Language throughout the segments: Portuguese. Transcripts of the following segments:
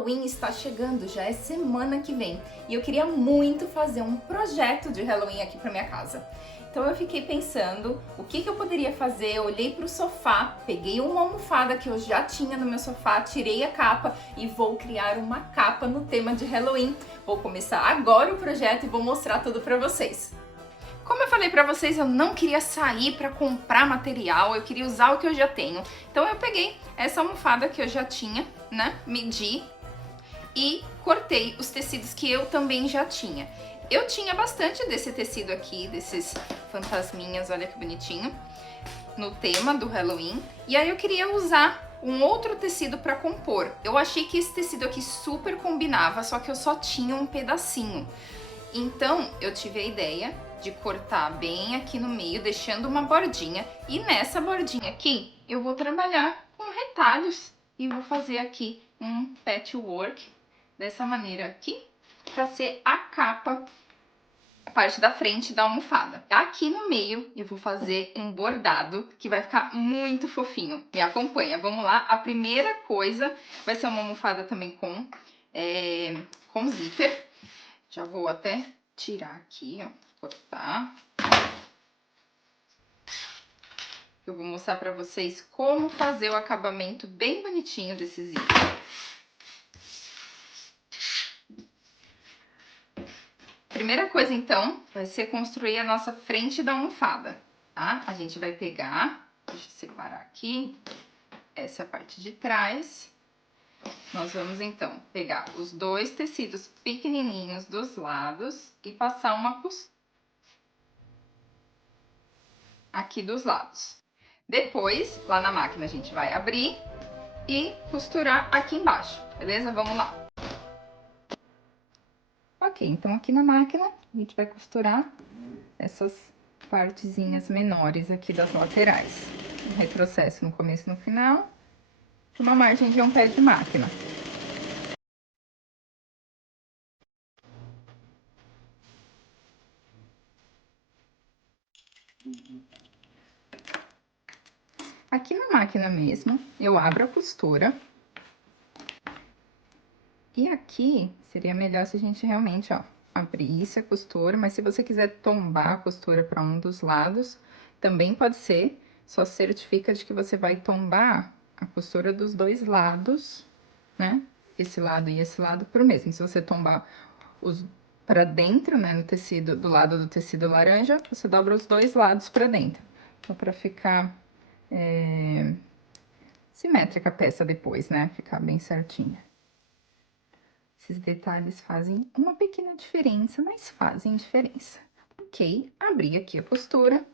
Halloween está chegando, já é semana que vem. E eu queria muito fazer um projeto de Halloween aqui para minha casa. Então eu fiquei pensando o que eu poderia fazer, eu olhei para o sofá, peguei uma almofada que eu já tinha no meu sofá, tirei a capa e vou criar uma capa no tema de Halloween. Vou começar agora o projeto e vou mostrar tudo para vocês. Como eu falei pra vocês, eu não queria sair pra comprar material, eu queria usar o que eu já tenho. Então eu peguei essa almofada que eu já tinha, né, medi e cortei os tecidos que eu também já tinha. Eu tinha bastante desse tecido aqui, desses fantasminhas, olha que bonitinho, no tema do Halloween. E aí eu queria usar um outro tecido pra compor. Eu achei que esse tecido aqui super combinava, só que eu só tinha um pedacinho. Então eu tive a ideia de cortar bem aqui no meio, deixando uma bordinha. E nessa bordinha aqui, eu vou trabalhar com retalhos e vou fazer aqui um patchwork dessa maneira aqui, para ser a capa, a parte da frente da almofada. Aqui no meio, eu vou fazer um bordado que vai ficar muito fofinho. Me acompanha, vamos lá. A primeira coisa vai ser uma almofada também com zíper. Já vou até tirar aqui, ó, cortar. Eu vou mostrar pra vocês como fazer o acabamento bem bonitinho desse zíper. Primeira coisa, então, vai ser construir a nossa frente da almofada, tá? A gente vai pegar, deixa eu separar aqui, essa é a parte de trás. Nós vamos, então, pegar os dois tecidos pequenininhos dos lados e passar uma costura aqui dos lados. Depois, lá na máquina, a gente vai abrir e costurar aqui embaixo, beleza? Vamos lá. Ok, então aqui na máquina, a gente vai costurar essas partezinhas menores aqui das laterais. Um retrocesso no começo e no final, uma margem de um pé de máquina. Aqui na máquina mesmo, eu abro a costura. E aqui, seria melhor se a gente realmente, ó, abrisse a costura, mas se você quiser tombar a costura para um dos lados, também pode ser. Só certifica de que você vai tombar a costura dos dois lados, né? Esse lado e esse lado pro mesmo. Se você tombar os para dentro, né, no tecido, do lado do tecido laranja, você dobra os dois lados para dentro. Então, para ficar simétrica a peça depois, né? Ficar bem certinha. Esses detalhes fazem uma pequena diferença, mas fazem diferença. Ok, abri aqui a costura.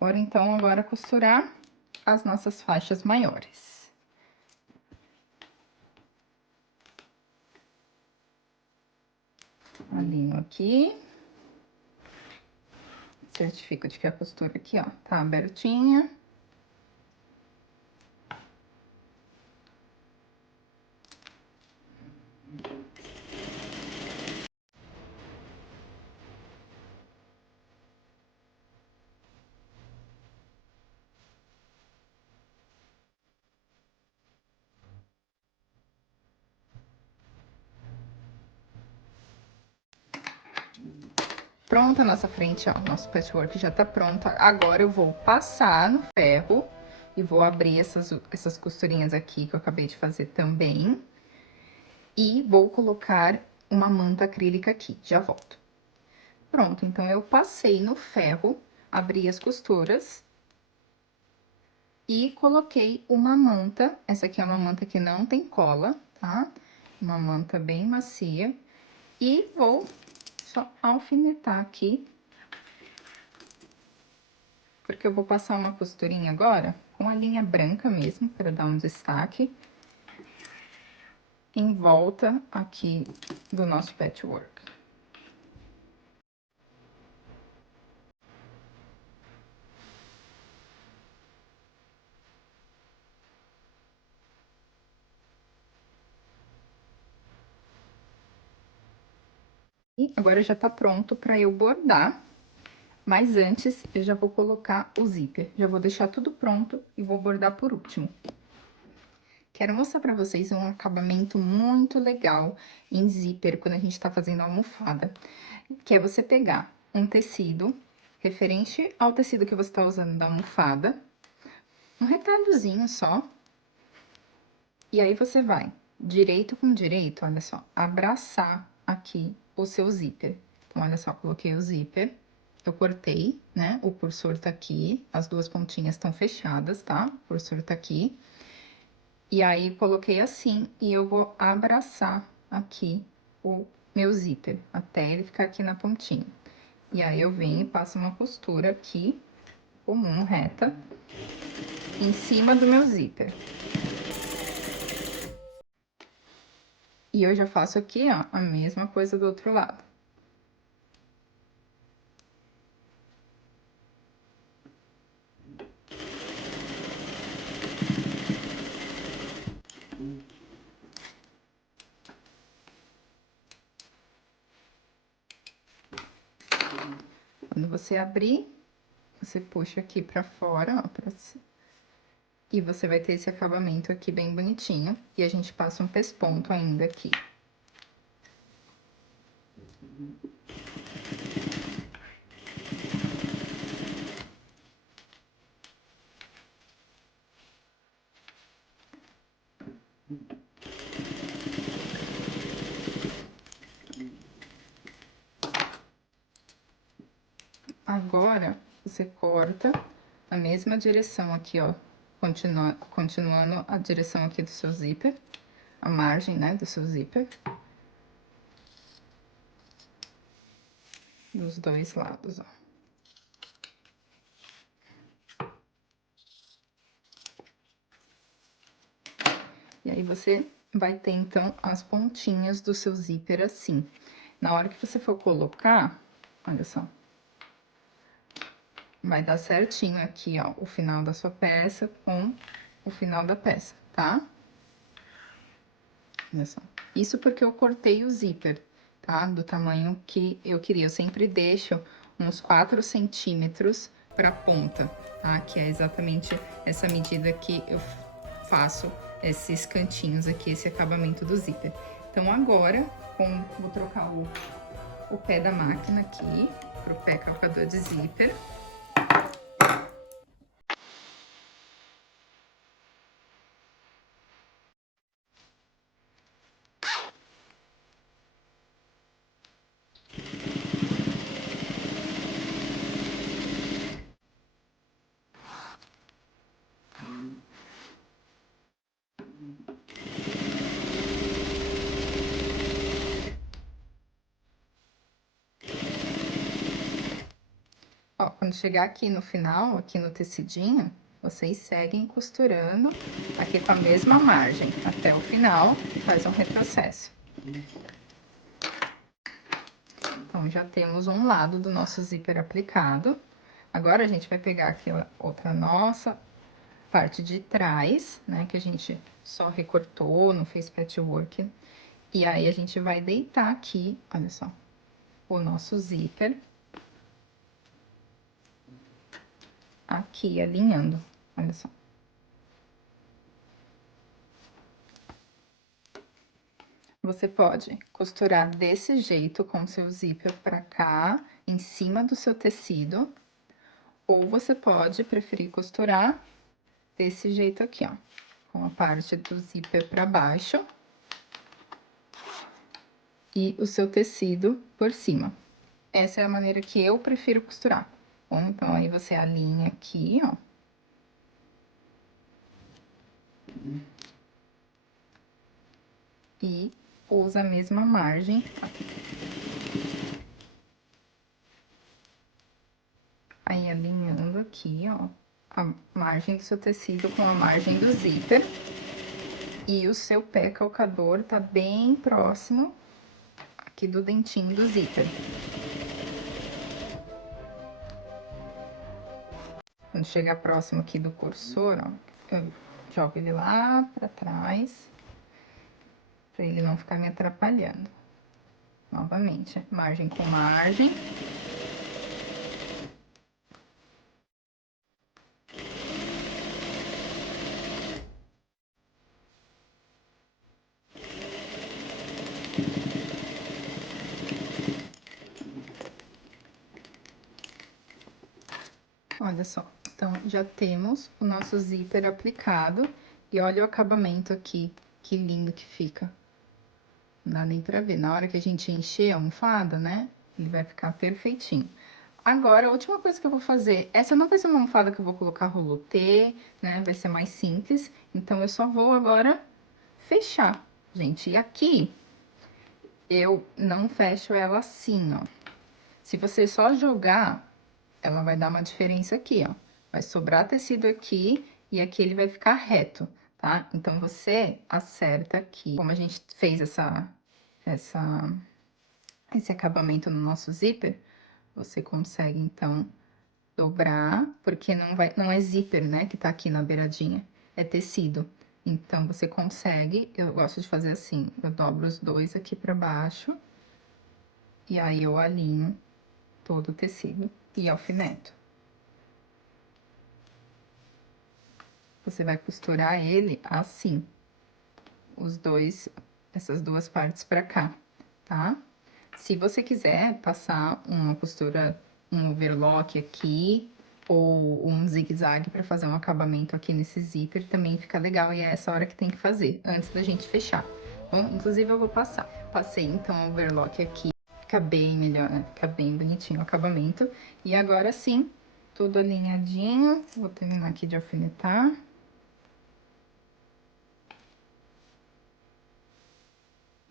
Bora então agora costurar as nossas faixas maiores. Alinho aqui. Certifico de que a costura aqui, ó, tá abertinha. Pronta a nossa frente, ó, nosso patchwork já tá pronto. Agora eu vou passar no ferro e vou abrir essas costurinhas aqui que eu acabei de fazer também. E vou colocar uma manta acrílica aqui, já volto. Pronto, então eu passei no ferro, abri as costuras e coloquei uma manta. Essa aqui é uma manta que não tem cola, tá? Uma manta bem macia. E vou só alfinetar aqui, porque eu vou passar uma costurinha agora com a linha branca mesmo, para dar um destaque, em volta aqui do nosso patchwork. E agora já tá pronto para eu bordar. Mas antes, eu já vou colocar o zíper. Já vou deixar tudo pronto e vou bordar por último. Quero mostrar pra vocês um acabamento muito legal em zíper, quando a gente tá fazendo a almofada. Que é você pegar um tecido referente ao tecido que você tá usando da almofada, um retalhozinho só. E aí, você vai, direito com direito, olha só, abraçar aqui o seu zíper. Então, olha só, coloquei o zíper, eu cortei, né? O cursor tá aqui, as duas pontinhas estão fechadas, tá? O cursor tá aqui. E aí, coloquei assim, e eu vou abraçar aqui o meu zíper, até ele ficar aqui na pontinha. E aí, eu venho e passo uma costura aqui, comum, reta, em cima do meu zíper. E eu já faço aqui, ó, a mesma coisa do outro lado. Quando você abrir, você puxa aqui pra fora, ó, e você vai ter esse acabamento aqui bem bonitinho. E a gente passa um pesponto ainda aqui. Agora, você corta a mesma direção aqui, ó, continuando a direção aqui do seu zíper, a margem, né, do seu zíper. Dos dois lados, ó. E aí, você vai ter, então, as pontinhas do seu zíper assim. Na hora que você for colocar, olha só, vai dar certinho aqui, ó, o final da sua peça com o final da peça, tá? Olha só. Isso porque eu cortei o zíper, tá? Do tamanho que eu queria. Eu sempre deixo uns 4 centímetros pra ponta, tá? Que é exatamente essa medida que eu faço esses cantinhos aqui, esse acabamento do zíper. Então, agora, vou trocar o pé da máquina aqui pro pé calcador de zíper. Ó, quando chegar aqui no final, aqui no tecidinho, vocês seguem costurando aqui com a mesma margem até o final e faz um retrocesso. Então, já temos um lado do nosso zíper aplicado. Agora, a gente vai pegar aqui outra nossa parte de trás, né, que a gente só recortou, não fez patchwork. E aí, a gente vai deitar aqui, olha só, o nosso zíper. Aqui, alinhando, olha só. Você pode costurar desse jeito, com o seu zíper pra cá, em cima do seu tecido. Ou você pode preferir costurar desse jeito aqui, ó. Com a parte do zíper pra baixo. E o seu tecido por cima. Essa é a maneira que eu prefiro costurar. Bom, então, aí você alinha aqui, ó. E usa a mesma margem aqui. Aí, alinhando aqui, ó, a margem do seu tecido com a margem do zíper. E o seu pé calcador tá bem próximo aqui do dentinho do zíper. Quando chegar próximo aqui do cursor, ó, eu jogo ele lá pra trás, pra ele não ficar me atrapalhando. Novamente, margem com margem. Olha só, então já temos o nosso zíper aplicado e olha o acabamento aqui, que lindo que fica. Não dá nem pra ver, na hora que a gente encher a almofada, né, ele vai ficar perfeitinho. Agora, a última coisa que eu vou fazer, essa não vai ser uma almofada que eu vou colocar rolotê, né, vai ser mais simples, então eu só vou agora fechar, gente. E aqui, eu não fecho ela assim, ó. Se você só jogar, ela vai dar uma diferença aqui, ó. Vai sobrar tecido aqui e aqui ele vai ficar reto, tá? Então, você acerta aqui. Como a gente fez esse acabamento no nosso zíper, você consegue, então, dobrar, porque não é zíper, né, que tá aqui na beiradinha, é tecido. Então, você consegue, eu gosto de fazer assim, eu dobro os dois aqui pra baixo, e aí eu alinho todo o tecido e alfineto. Você vai costurar ele assim, essas duas partes pra cá, tá? Se você quiser passar uma costura, um overlock aqui, ou um zigue-zague pra fazer um acabamento aqui nesse zíper, também fica legal, e é essa hora que tem que fazer, antes da gente fechar. Bom, inclusive eu vou passar. Passei, então, o overlock aqui, fica bem melhor, né? Fica bem bonitinho o acabamento. E agora sim, tudo alinhadinho, vou terminar aqui de alfinetar.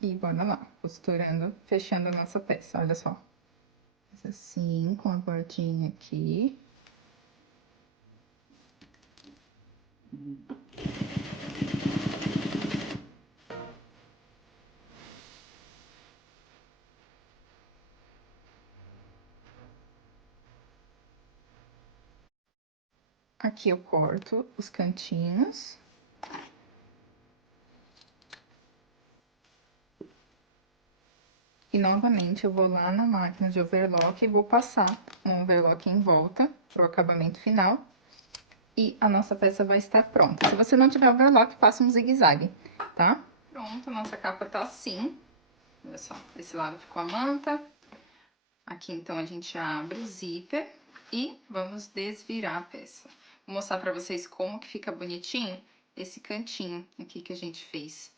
E bora lá, costurando, fechando a nossa peça, olha só. Faz assim, com a bordinha aqui. Aqui eu corto os cantinhos. E novamente eu vou lá na máquina de overlock e vou passar um overlock em volta pro acabamento final. E a nossa peça vai estar pronta. Se você não tiver overlock, passa um zigue-zague, tá? Pronto, a nossa capa tá assim. Olha só, desse lado ficou a manta. Aqui, então, a gente abre o zíper e vamos desvirar a peça. Vou mostrar pra vocês como que fica bonitinho esse cantinho aqui que a gente fez,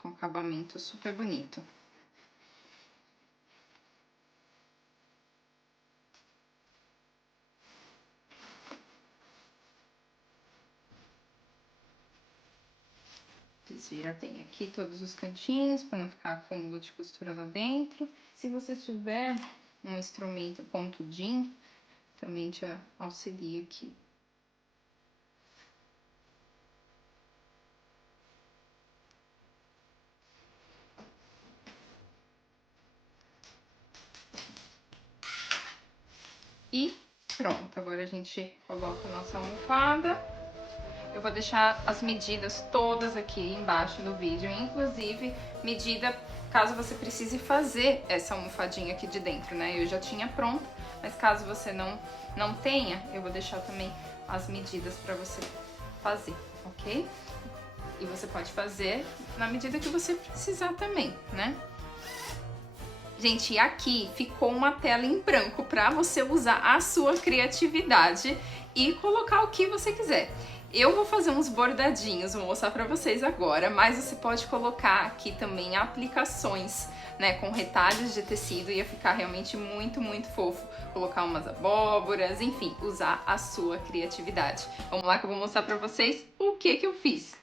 com acabamento super bonito. Desvira bem aqui todos os cantinhos, pra não ficar acúmulo de costura lá dentro. Se você tiver um instrumento pontudinho, também te auxilia aqui. E pronto, agora a gente coloca a nossa almofada. Eu vou deixar as medidas todas aqui embaixo do vídeo, inclusive medida caso você precise fazer essa almofadinha aqui de dentro, né? Eu já tinha pronta, mas caso você não tenha, eu vou deixar também as medidas pra você fazer, ok? E você pode fazer na medida que você precisar também, né? Gente, aqui ficou uma tela em branco para você usar a sua criatividade e colocar o que você quiser. Eu vou fazer uns bordadinhos, vou mostrar para vocês agora, mas você pode colocar aqui também aplicações, né, com retalhos de tecido, ia ficar realmente muito, muito fofo. Colocar umas abóboras, enfim, usar a sua criatividade. Vamos lá que eu vou mostrar para vocês o que eu fiz.